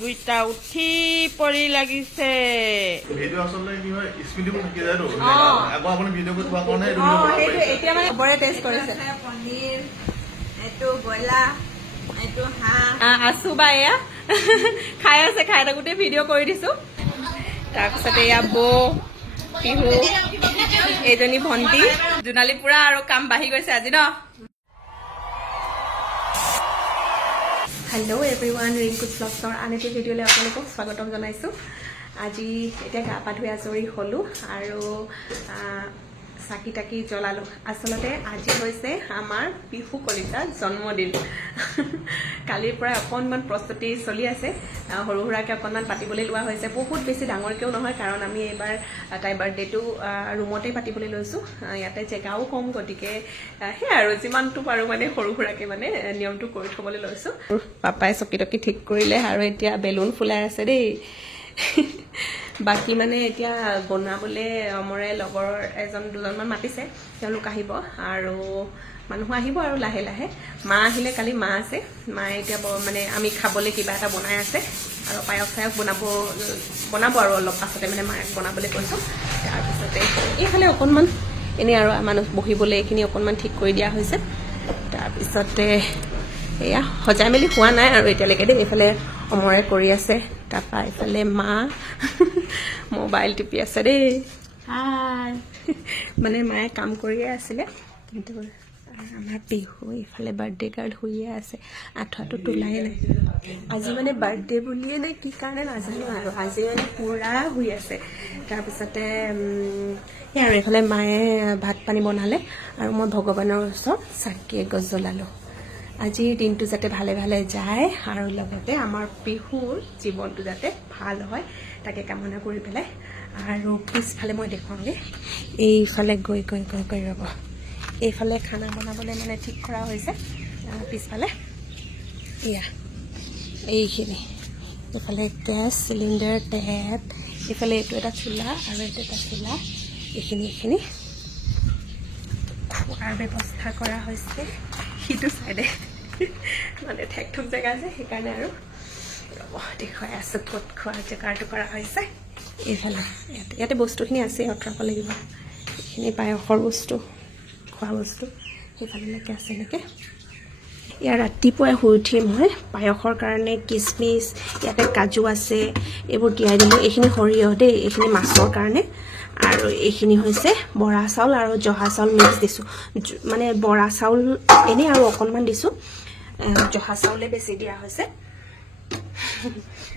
দুইটা উঠি পৰি লাগিছে ভিডিও আসলে কি হয় স্পিডটো থাকি যায় আৰু আকৌ আপুনি ভিডিও কৰি থোৱা কাৰণে এতিয়া মানে বৰে টেষ্ট কৰিছে পনীৰ এইটো বইলা এইটো হাঁহ আছো বা এয়া খাই আছে খাই থাকোঁতে ভিডিঅ' কৰি দিছো তাৰপিছতে এয়া বৌ পিহু এইজনী ভণ্টি জোনালী পুৰা আৰু কাম বাঢ়ি গৈছে আজি ন হেল্ল' এভৰিৱান ৰিংকুজ ব্লগছৰ আন এটি ভিডিঅ'লৈ আপোনালোকক স্বাগতম জনাইছোঁ আজি এতিয়া গা পা ধুই আজৰি হ'লোঁ আৰু চাকি তাকি জ্বলালোঁ আচলতে আজি হৈছে আমাৰ পিহু কলিতাৰ জন্মদিন কালিৰ পৰা অকণমান প্ৰস্তুতি চলি আছে সৰু সুৰাকৈ অকণমান পাতিবলৈ লোৱা হৈছে বহুত বেছি ডাঙৰকৈও নহয় কাৰণ আমি এইবাৰ তাইৰ বাৰ্থডেটো ৰুমতেই পাতিবলৈ লৈছোঁ ইয়াতে জেগাও কম গতিকে সেয়াই আৰু যিমানটো পাৰোঁ মানে সৰু সুৰাকৈ মানে নিয়মটো কৰি থ'বলৈ লৈছোঁ পাপাই চকী টকী ঠিক কৰিলে আৰু এতিয়া বেলুন ফুলাই আছে দেই বাকী মানে এতিয়া বনাবলৈ মৰে লগৰ এজন দুজনমান মাতিছে তেওঁলোক আহিব আৰু মানুহ আহিব আৰু লাহে লাহে মা আহিলে কালি মা আছে মায়ে এতিয়া মানে আমি খাবলৈ কিবা এটা বনাই আছে আৰু পায়স চায়স বনাব আৰু অলপ পাছতে মানে মায়ে বনাবলৈ কৈছোঁ তাৰপিছতে এইফালে অকণমান এনেই আৰু মানুহ বহিবলৈ এইখিনি অকণমান ঠিক কৰি দিয়া হৈছে তাৰপিছতে এয়া সজাই মেলি হোৱা নাই আৰু এতিয়ালৈকে দেই এইফালে অমৰে কৰি আছে তাৰপৰা এইফালে মা মোবাইল টিপি আছে দেই হাই মানে মায়ে কাম কৰিয়ে আছিলে কিন্তু আমাৰ পিহু এইফালে বাৰ্থডে গাৰ্ল শুইয়ে আছে আঁঠুৱাটো তোলাই নাই আজি মানে বাৰ্থডে বুলিয়ে নে কি কাৰণে নাজানো আৰু আজি মানে পুৰা শুই আছে তাৰপিছতে সেই আৰু এইফালে মায়ে ভাত পানী বনালে আৰু মই ভগৱানৰ ওচৰত চাকি এগছ জ্বলালোঁ আজিৰ দিনটো যাতে ভালে ভালে যায় আৰু লগতে আমাৰ পিহুৰ জীৱনটো যাতে ভাল হয় তাকে কামনা কৰি পেলাই আৰু পিছফালে মই দেখুৱাওঁগৈ এইফালে গৈ গৈ গৈ গৈ ৰ'ব এইফালে খানা বনাবলৈ মানে ঠিক কৰা হৈছে পিছফালে এয়া এইখিনি এইফালে গেছ চিলিণ্ডাৰ টেপ এইফালে এইটো এটা চোলা আৰু এইটো এটা চোলা এইখিনি খোৱাৰ ব্যৱস্থা কৰা হৈছে সিটো চাইডে মানে ঠেক ঠুক জেগা যে সেইকাৰণে আৰু ৰ'ব দেখুৱাই আছোঁ ক'ত খোৱা জেগাৰটো কৰা হৈছে এইফালে ইয়াতে বস্তুখিনি আছে আঁতৰাব লাগিব এইখিনি পায়সৰ বস্তু খোৱা বস্তু সেইফালেলৈকে আছে এনেকৈ ইয়াৰ ৰাতিপুৱাই শুই উঠি মই পায়সৰ কাৰণে কিচমিচ ইয়াতে কাজু আছে এইবোৰ তিয়াই দিলোঁ এইখিনি সৰিয়হ দেই এইখিনি মাছৰ কাৰণে আৰু এইখিনি হৈছে বৰা চাউল আৰু জহা চাউল মিক্স দিছোঁ মানে বৰা চাউল এনেই আৰু অকণমান দিছোঁ জহা চাউলে বেছি দিয়া হৈছে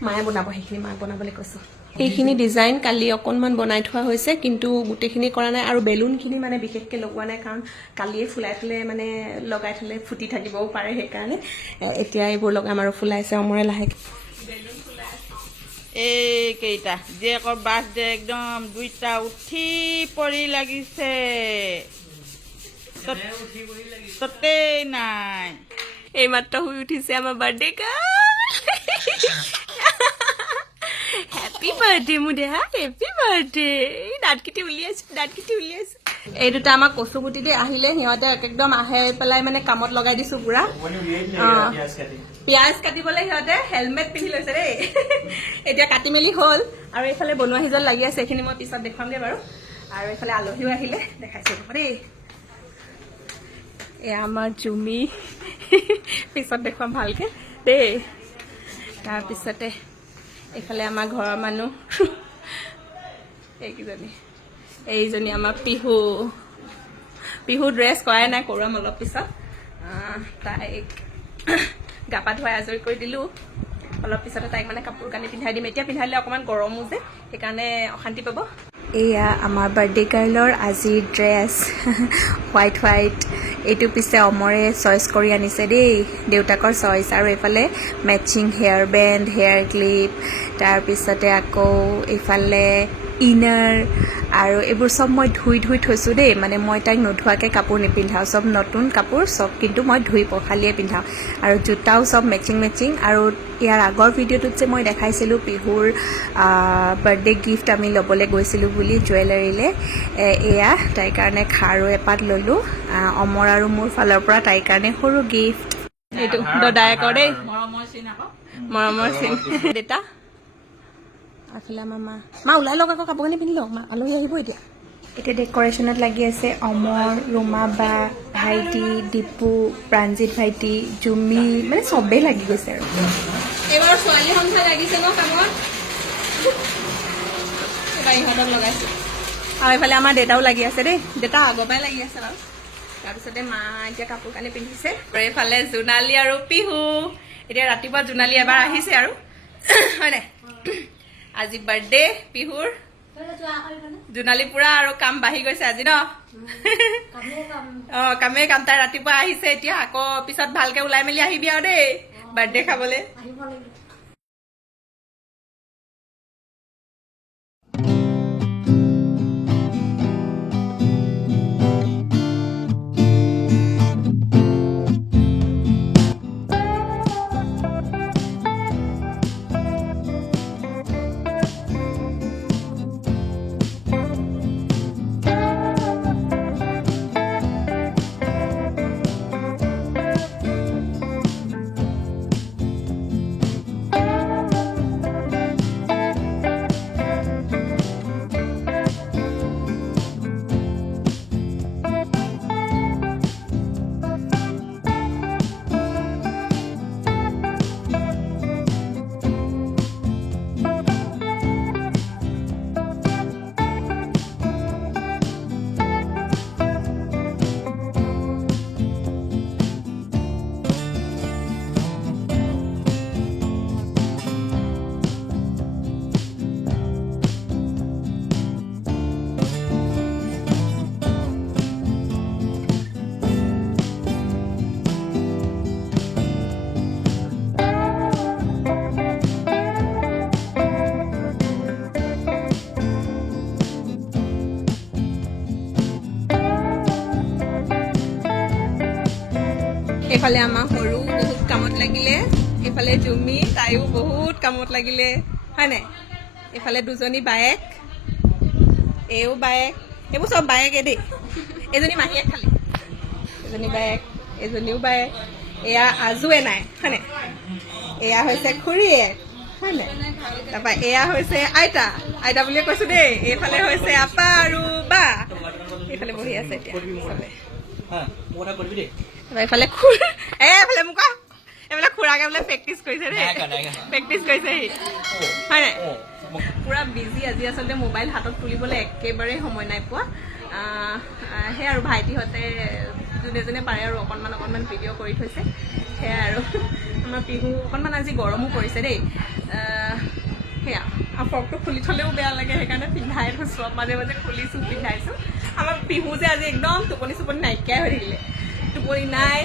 মায়ে বনাব সেইখিনি মাক বনাবলৈ কৈছোঁ এইখিনি ডিজাইন কালি অকণমান বনাই থোৱা হৈছে কিন্তু গোটেইখিনি কৰা নাই আৰু বেলুনখিনি মানে বিশেষকৈ লগোৱা নাই কাৰণ কালিয়ে ফুলাই থ'লে মানে লগাই থ'লে ফুটি থাকিবও পাৰে সেইকাৰণে এতিয়া এইবোৰ লগাম আৰু ফুলাইছে অমৰে লাহেকৈ এইকেইটা জীয়েকৰ বাৰ্থডে একদম দুইটা উঠি পৰি লাগিছে ততেই নাই এইমাত্ৰ শুই উঠিছে আমাৰ বাৰ্থডে গাৰ্ল হেপী বাৰ্থডে মোৰ দেহা হেপী বাৰ্থডে দাঁতকিটি উলিয়াইছোঁ এই দুটা আমাক কচু গুটি দি আহিলে সিহঁতে একদম আহে পেলাই মানে কামত লগাই দিছোঁ পুৰা পিঁয়াজ কাটিবলৈ সিহঁতে হেলমেট পিন্ধি লৈছে দেই এতিয়া কাটি মেলি হ'ল আৰু এইফালে বনোৱা সিজন লাগি আছে এইখিনি মই পিছত দেখুৱামগৈ বাৰু আৰু এইফালে আলহীও আহিলে দেখাইছোঁ দেই এয়া আমাৰ জুমি পিছত দেখুৱাম ভালকৈ দেই তাৰপিছতে এইফালে আমাৰ ঘৰৰ মানুহ এইজনী আমাৰ পিহু ড্ৰেছ কৰাই নাই কৰোৱাম অলপ পিছত তাইক গা পা ধুৱাই আজৰি কৰি দিলোঁ অলপ পিছতে তাইক মানে কাপোৰ কানি পিন্ধাই দিম এতিয়া পিন্ধাই দিলে অকণমান গৰমো যে সেইকাৰণে অশান্তি পাব এয়া আমাৰ বাৰ্থডে গাৰ্লৰ আজিৰ ড্ৰেছ হোৱাইট এইটো পিছে অমৰে চইচ কৰি আনিছে দেই দেউতাকৰ চইচ আৰু এইফালে matching hair band hair clip তাৰপিছতে আকৌ এইফালে ইনাৰ আৰু এইবোৰ চব মই ধুই থৈছোঁ দেই মানে মই তাইক নোধোৱাকৈ কাপোৰ নিপিন্ধাওঁ চব নতুন কাপোৰ চব কিন্তু মই ধুই পখালিয়ে পিন্ধাওঁ আৰু জোতাও চব মেচিং আৰু ইয়াৰ আগৰ ভিডিঅ'টোত যে মই দেখাইছিলোঁ পিহুৰ বাৰ্থডে গিফ্ট আমি ল'বলৈ গৈছিলোঁ বুলি জুৱেলাৰীলৈ এয়া তাইৰ কাৰণে খাৰু এপাত ল'লোঁ অমৰ আৰু মোৰ ফালৰ পৰা তাইৰ কাৰণে সৰু গিফ্ট এইটো দদায়েকৰ দেই মৰমৰ চিন আকৌ মৰমৰ চিন দেতা আফালে আমাৰ মা ওলাই লওক আকৌ কাপোৰ কানি পিন্ধি লওক মা আলহী আহিব এতিয়া ডেক'ৰেশ্যনত লাগি আছে অমৰ ৰুমা বা ভাইটি দীপু প্ৰাণজিত ভাইটি জুমি মানে চবেই লাগি গৈছে আৰু এইবাৰ ছোৱালী সংখ্যা লাগিছে ন কামত এইবাৰ ইহঁতক লগাইছে আৰু এইফালে আমাৰ দেউতাও লাগি আছে দেই দেউতা আগৰ পৰাই লাগি আছে বাৰু তাৰপিছতে মা এতিয়া কাপোৰ কানি পিন্ধিছে আৰু এইফালে জোনালী আৰু পিহু এতিয়া ৰাতিপুৱা জোনালী এবাৰ আহিছে আৰু হয় নাই আজি বাৰ্থডে পিহুৰ জোনালী পুৰা আৰু কাম বাঢ়ি গৈছে আজি ন কামেই কাম তাই ৰাতিপুৱা আহিছে এতিয়া আকৌ পিছত ভালকে ওলাই মেলি আহিবি আৰু দেই বাৰ্থডে খাবলৈ এইফালে আমাৰ সৰু বহুত কামত লাগিলে এইফালে জুমি তাইও বহুত কামত লাগিলে হয় নাই এইফালে দুজনী বায়েক এও বায়েক এইবোৰ চব বায়েকে দেই এজনী মাহীয়েক খালি এজনী বায়েক এজনীও বায়েক এয়া আজুৱে নাই হয় নাই এয়া হৈছে খুৰীয়েক হয় নাই তাৰপৰা এয়া হৈছে আইতা আইতা বুলিয়ে কৈছো দেই এইফালে হৈছে আপা আৰু বা এইফালে বহি আছে এতিয়া চবে এইফালে এইফালে মোক এইফালে খুৰাকে বোলে প্ৰেক্টিচ কৰিছে দেই প্ৰেক্টিচ কৰিছে সি হয় নাই পুৰা বিজি আজি আচলতে মোবাইল হাতত তুলিবলৈ একেবাৰে সময় নাই পোৱা সেই আৰু ভাইটিহঁতে যোনে যোনে পাৰে আৰু অকণমান ভিডিঅ' কৰি থৈছে সেয়াই আৰু আমাৰ পিহু অকণমান আজি গৰমো পৰিছে দেই সেয়া আৰু ফ্ৰকটো খুলি থ'লেও বেয়া লাগে সেইকাৰণে পিন্ধাই থৈছোঁ মাজে মাজে খুলিছোঁ পিন্ধাইছোঁ আমাৰ পিহু যে আজি একদম টোপনি চোপনি নাইকিয়াই হৈ থাকিলে টোপনি নাই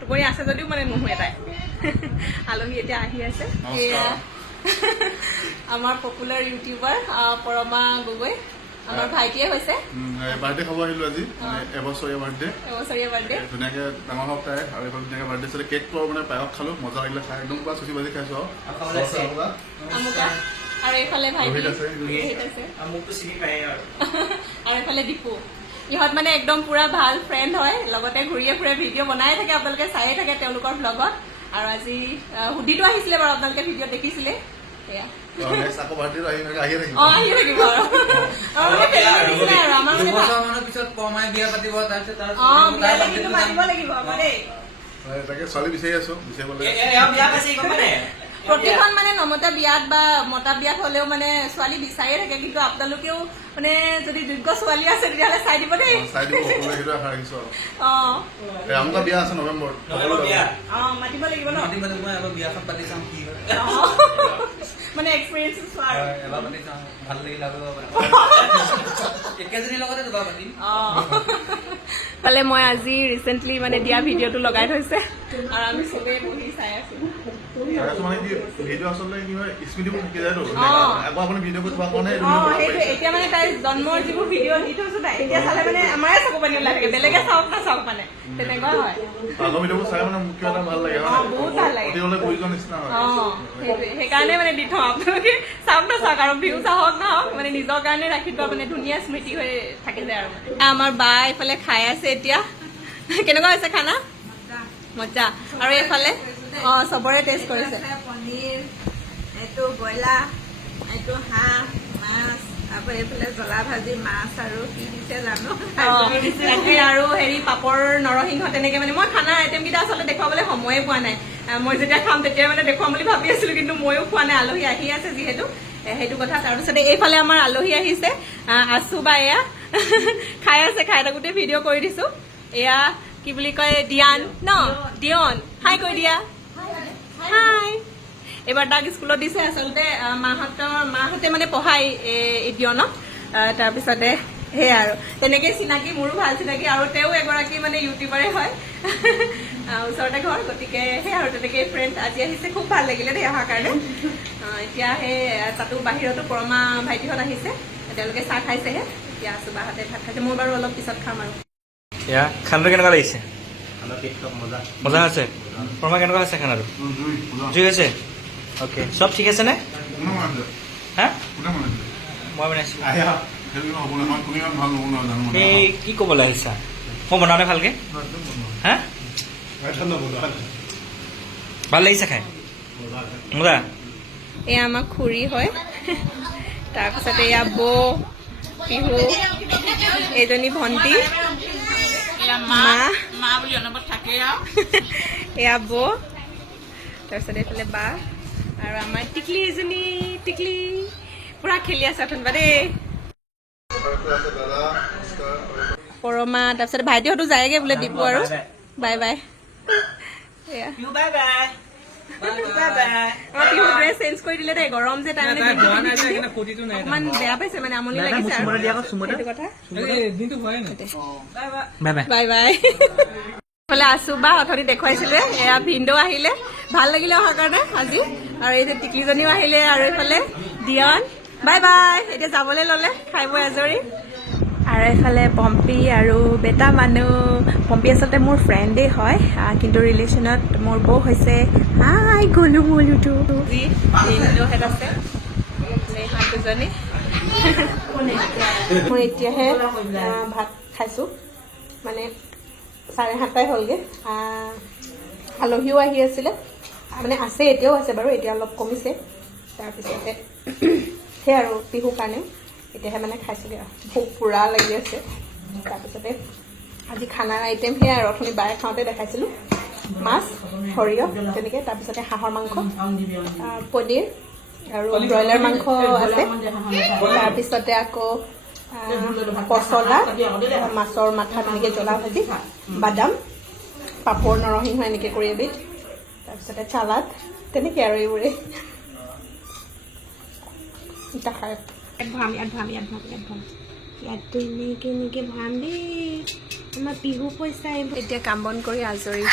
টোপনি আছে যদিও মানে নুশুৱে তাই আলহী এতিয়া আহি আছে এয়া আমাৰ পপুলাৰ ইউটিউবাৰ পৰমা গগৈ আমাৰ ভাইটিয়ে হৈছে বাৰ্থডে খাব আহিলো আজি এবছৰীয়া বাৰ্থডে ধুনীয়াকে ডাঙৰ হওক তাই আৰু এইখন ধুনীয়াকে বাৰ্থডে আছিলে কেকটো মানে পায়স খালো মজা লাগিলে খাই একদম পুৰা চুচি বাজি খাইছো আৰু এইফালে ভাইটি আৰু এইফালে দীপু ইহঁত মানে একদম পুৰা ভাল ফ্ৰেণ্ড হয় লগতে ঘূৰিয়ে ফুৰে ভিডিঅ' বনাই থাকে আপোনালোকে চায়ে থাকে তেওঁলোকৰ ভ্লগত আৰু আজি হুডিটো আহিছিলে বাৰু আপোনালোকে ভিডিঅ' দেখিছিলে সেয়া আহি থাকিব ছোৱালী বিচাৰি আছো প্ৰতিখন মানে নমতা বিয়াত বা মতা বিয়াত হলেও মানে ছোৱালী বিচাৰিয়ে থাকে কিন্তু আপোনালোকেও মানে যদি যোগ্য ছোৱালী আছে তেতিয়াহ'লে চাই দিব দেই বিয়া আছে নৱেম্বৰ মাতিব লাগিব ন মানে এক্সপিৰিয়েঞ্চ ভাল লাগিল একেজনীৰ লগতে দুবাৰ পাতিম ফালে মই আজি ৰিচেণ্টলি মানে দিয়া ভিডিঅ'টো লগাই থৈছে আৰু আমি চবেই বহি চাই আছো এতিয়া মানে তাইৰ জন্মৰ যিবোৰ ভিডিঅ' দি থৈছো তাই এতিয়া চালে মানে আমাৰে চকু পানী ওলাই থাকে বেলেগে চাওক না চাওক মানে তেনেকুৱা হয় বহুত ভাল লাগে সেইকাৰণে মানে দি থওঁ আপোনালোকে চাওক না চাওক আৰু ভিউ চাহক নাহক মানে নিজৰ কাৰণে ৰাখি থোৱা মানে ধুনীয়া স্মৃতি হৈ থাকি যায় আৰু আমাৰ বা এইফালে খাই আছে এতিয়া কেনেকুৱা হৈছে খানা মজা আৰু এইফালে চবৰে টেষ্ট কৰিছে পনীৰ এইটো ব্ৰইলাৰ এইটো হাঁহ মাছ আকৌ এইফালে জ্বলা ভাজি মাছ আৰু কি দিছে জানো তাকে আৰু হেৰি পাপৰ নৰসিংহ তেনেকে মানে মই খানা আইটেম কেইটা আচলতে দেখুৱাবলৈ সময়ে পোৱা নাই মই যেতিয়া খাম তেতিয়া মানে দেখুৱাম বুলি ভাবি আছিলো কিন্তু ময়ো খোৱা নাই আলহী আহি আছে যিহেতু সেইটো কথা তাৰপিছতে এইফালে আমাৰ আলহী আহিছে আছো বা এয়া খাই আছে খাই থাকোঁতে ভিডিঅ' কৰি দিছো এয়া কি বুলি কয় দিয়ান ন দিয়ন হাই কৈ দিয়া হাই এইবাৰ তাক স্কুলত দিছে আচলতে মাহঁতে মানে পঢ়াই এই দিয়নক তাৰপিছতে সেয়া আৰু তেনেকেই চিনাকি মোৰো ভাল চিনাকি আৰু তেওঁ এগৰাকী মানে ইউটিউবাৰে হয় ওচৰতে ঘৰ গতিকে সেয়া আৰু তেনেকেই ফ্ৰেণ্ড আজি আহিছে খুব ভাল লাগিলে দেই অহাৰ কাৰণে এতিয়া সেই তাতো বাহিৰতো পৰমা ভাইটিহঁত আহিছে তেওঁলোকে চাহ খাইছেহে এতিয়া আছো বাহঁতে ভাত খাইছে মই বাৰু অলপ পিছত খাম আৰু এয়া খানাটো কেনেকুৱা লাগিছে মজা আছে পৰমা কেনেকুৱা আছে খানাটো জুই আছে অ'কে চব ঠিক আছে নে হা মই বনাইছোঁ এই কি ক'বলৈ আহিছা মই বনাওঁনে ভালকৈ হা ভাল লাগিছে খাই মজা এয়া আমাৰ খুৰী হয় তাৰপিছতে এয়া বৌ পিহু এইজনী ভণ্টি মা মা বুলি অনবৰত থাকেই আৰু এয়া বৌ তাৰপিছতে এইফালে বা আৰু আমাৰ টিকলি এজনী টিকলি পুৰা খেলি আছে অথনিবা দেই পৰমা তাৰপিছতে ভাইটিহঁতো যায়গৈ বোলে ডিপু আৰু বাই বাই এয়া আমাৰ পিহু ড্ৰেছ চেঞ্জ কৰি দিলে দেই গৰম যে তাই মানে অকমান বেয়া পাইছে মানে আমনি লাগিছে আৰু সেইটো কথা বাই বাই এইফালে আছো বা অথনি দেখুৱাইছিলে এয়া ভিনদেউ আহিলে ভাল লাগিলে অহাৰ কাৰণে আজি আৰু এই টিকলিজনীও আহিলে আৰু এইফালে দিয়ন বাই বাই এতিয়া যাবলৈ ল'লে খাই বৈ আজৰি আৰু এইফালে পম্পী আৰু বেটা মানুহ পম্পী আচলতে মোৰ ফ্ৰেণ্ডেই হয় কিন্তু ৰিলেশ্যনত মোৰ বৌ হৈছে হাই গলু মলুটো ভিনদেউহেঁত আছে ইহঁত দুজনী মই এতিয়াহে ভাত খাইছোঁ মানে 7:30 হ'লগৈ আলহীও আহি আছিলে মানে আছে এতিয়াও আছে বাৰু এতিয়া অলপ কমিছে তাৰপিছতে সেই আৰু বিহুৰ কাৰণে এতিয়াহে মানে খাইছোগৈ আৰু ভোক পুৰা লাগি আছে তাৰপিছতে আজি খানাৰ আইটেম সেয়াই আৰু অথনি বায়ে খাওঁতে দেখাইছিলোঁ মাছ সৰিয়হ তেনেকৈ তাৰপিছতে হাঁহৰ মাংস পনীৰ আৰু ব্ৰইলাৰ মাংস আছে তাৰপিছতে আকৌ পচলা মাছৰ মাথা তেনেকৈ জ্বলা ভাজি বাদাম পাপৰ নৰসিংহ এনেকৈ কৰি এবিধ তাৰপিছতে চালাড তেনেকৈ আৰু এইবোৰে ইয়াতো এনেকৈ ভৰাম দেই আমাৰ বিহু পইচা এতিয়া কাম বন কৰি আজৰি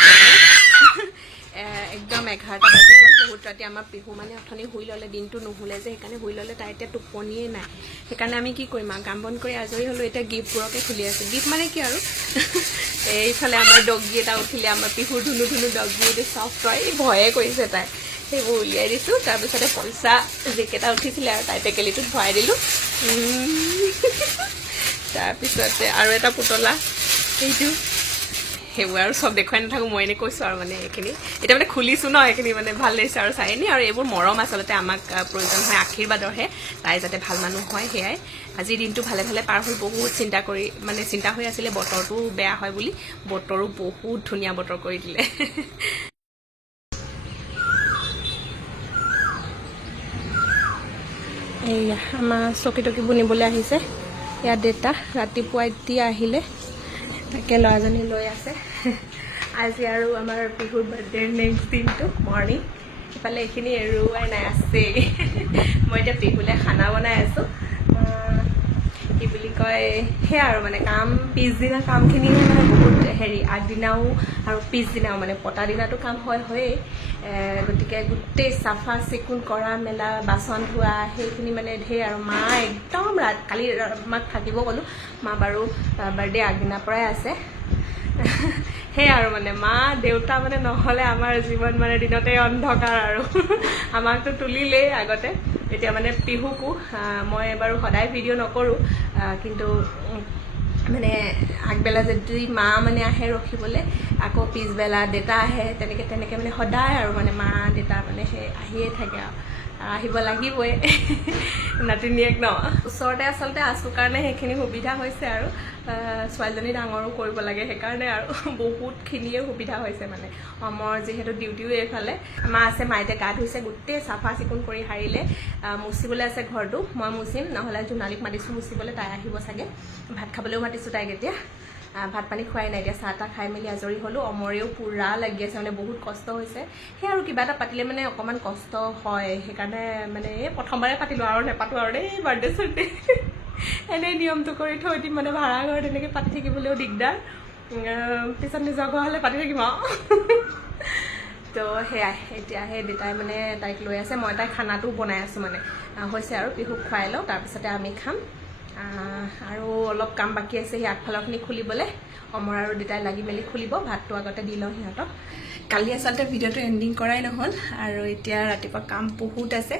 একদম 11টা বাজি গ'ল বহুত ৰাতি আমাৰ বিহু মানে অথনি শুই ল'লে দিনটো নুশুলে যে সেইকাৰণে শুই ল'লে তাই এতিয়া টোপনিয়ে নাই সেইকাৰণে আমি কি কৰিম আৰু কাম বন কৰি আজৰি হ'লোঁ এতিয়া গিফ্টবোৰকে খুলি আছোঁ গিফ্ট মানে কি আৰু এইফালে আমাৰ ডগী এটা উঠিলে আমাৰ বিহুৰ ধুনু ধুনু ডগী এইটো চফ্ট হয় ভয়ে কৰিছে তাই সেইবোৰ উলিয়াই দিছোঁ তাৰপিছতে পইচা যিকেইটা উঠিছিলে আৰু তাই টেকেলিটোত ভৰাই দিলোঁ তাৰপিছতে আৰু এটা পুতলা সেইটো সেইবোৰ আৰু চব দেখুৱাই নাথাকোঁ মই এনেই কৈছোঁ আৰু মানে এইখিনি এতিয়া মানে খুলিছোঁ ন এইখিনি মানে ভাল লাগিছে আৰু চাই নি আৰু এইবোৰ মৰম আচলতে আমাক প্ৰয়োজন হয় আশীৰ্বাদৰহে তাই যাতে ভাল মানুহ হয় সেয়াই আজিৰ দিনটো ভালে ভালে পাৰ হৈ বহুত চিন্তা হৈ আছিলে বতৰটো বেয়া হয় বুলি বতৰো বহুত ধুনীয়া বতৰ কৰি দিলে এইয়া আমাৰ চকী টকীবোৰ নিবলৈ আহিছে ইয়াত দেউতা ৰাতিপুৱা এতিয়া আহিলে তাকে ল'ৰাজনী লৈ আছে আজি আৰু আমাৰ বিহুৰ বাৰ্থডেৰ নেক্সট দিনটো মৰ্ণিং ইফালে এইখিনি এৰুৱাই নাই আছেই মই এতিয়া বিহুলৈ খানা বনাই আছোঁ কি বুলি কয় সেয়া আৰু মানে কাম পিছদিনা কামখিনিহে মানে বহুত হেৰি আগদিনাও আৰু পিছদিনাও মানে পতা দিনাটো কাম হয়েই গতিকে গোটেই চাফা চিকুণ কৰা মেলা বাচন ধোৱা সেইখিনি মানে ধেৰ আৰু মা একদম কালি মাক থাকিব ক'লোঁ মা বাৰু বাৰ্থডে আগদিনাৰ পৰাই আছে সেই আৰু মানে মা দেউতা মানে নহ'লে আমাৰ জীৱন মানে দিনতে অন্ধকাৰ আৰু আমাকতো তুলিলেই আগতে এতিয়া মানে পিহুকো মই বাৰু সদায় ভিডিঅ' নকৰোঁ কিন্তু মানে আগবেলা যদি মা মানে আহে ৰখিবলৈ, আকৌ পিছবেলা দেউতা আহে, তেনেকৈ মানে সদায় আৰু মানে মা দেউতা মানে সেই আহিয়ে থাকে আৰু আহিব লাগিবই নাতিনীয়েক ন। ওচৰতে আচলতে আছোঁ কাৰণে সেইখিনি সুবিধা হৈছে আৰু ছোৱালীজনী ডাঙৰো কৰিব লাগে, সেইকাৰণে আৰু বহুতখিনিয়ে সুবিধা হৈছে মানে। মোৰ যিহেতু ডিউটিও এইফালে, মা আছে, মা এতিয়া গা ধুইছে, গোটেই চাফা চিকুণ কৰি সাৰিলে, মুচিবলৈ আছে ঘৰটো, মই মুচিম, নহ'লে জোনালীক মাতিছোঁ মুচিবলৈ, তাই আহিব চাগে। ভাত খাবলৈও মাতিছোঁ তাইক এতিয়া, ভাত পানী খুৱাই নাই, এতিয়া চাহ তাহ খাই মেলি আজৰি হ'লোঁ। অমৰেও পূৰা লাগি আছে, মানে বহুত কষ্ট হৈছে। সেই আৰু কিবা এটা পাতিলে মানে অকণমান কষ্ট হয়, সেইকাৰণে মানে এই প্ৰথমবাৰে পাতিলোঁ আৰু নেপাতোঁ আৰু দেই বাৰ্থডে চাৰ্থডে এনেই নিয়মটো কৰি থৈ দিম, মানে ভাড়া ঘৰ তেনেকৈ পাতি থাকিবলৈও দিগদাৰ, পিছত নিজৰ ঘৰ হ'লে পাতি থাকিম আৰু তো সেয়াই। এতিয়া সেই দেউতাই মানে তাইক লৈ আছে, মই তাইক খানাটো বনাই আছোঁ, মানে হৈছে আৰু পিহুক খুৱাই লওঁ, তাৰপিছতে আমি খাম। আৰু অলপ কাম বাকী আছে, সেই আগফালৰখিনি খুলিবলৈ অমৰ আৰু দেউতাই লাগি মেলি খুলিব। ভাতটো আগতে দি লওঁ সিহঁতক। কালি আচলতে ভিডিঅ'টো এণ্ডিং কৰাই নহ'ল, আৰু এতিয়া ৰাতিপুৱা কাম বহুত আছে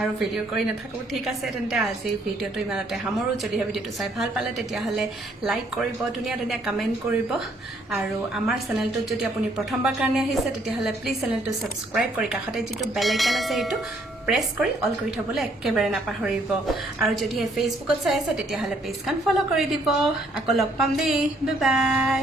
আৰু ভিডিঅ' কৰি নাথাকোঁ। ঠিক আছে তেন্তে আজি ভিডিঅ'টো ইমানতে সামৰোঁ। যদিহে ভিডিঅ'টো চাই ভাল পালে তেতিয়াহ'লে লাইক কৰিব, ধুনীয়া ধুনীয়া কমেণ্ট কৰিব, আৰু আমাৰ চেনেলটোত যদি আপুনি প্ৰথমবাৰ কাৰণে আহিছে তেতিয়াহ'লে প্লিজ চেনেলটো ছাবস্ক্ৰাইব কৰি কাষতে যিটো বেল আইকন আছে সেইটো প্ৰেছ কৰি অল কৰি থ'বলৈ একেবাৰে নাপাহৰিব। আৰু যদিহে ফেচবুকত চাই আছে তেতিয়াহ'লে পেজখন ফ'ল' কৰি দিব। আকৌ লগ পাম দেই, বাই বাই।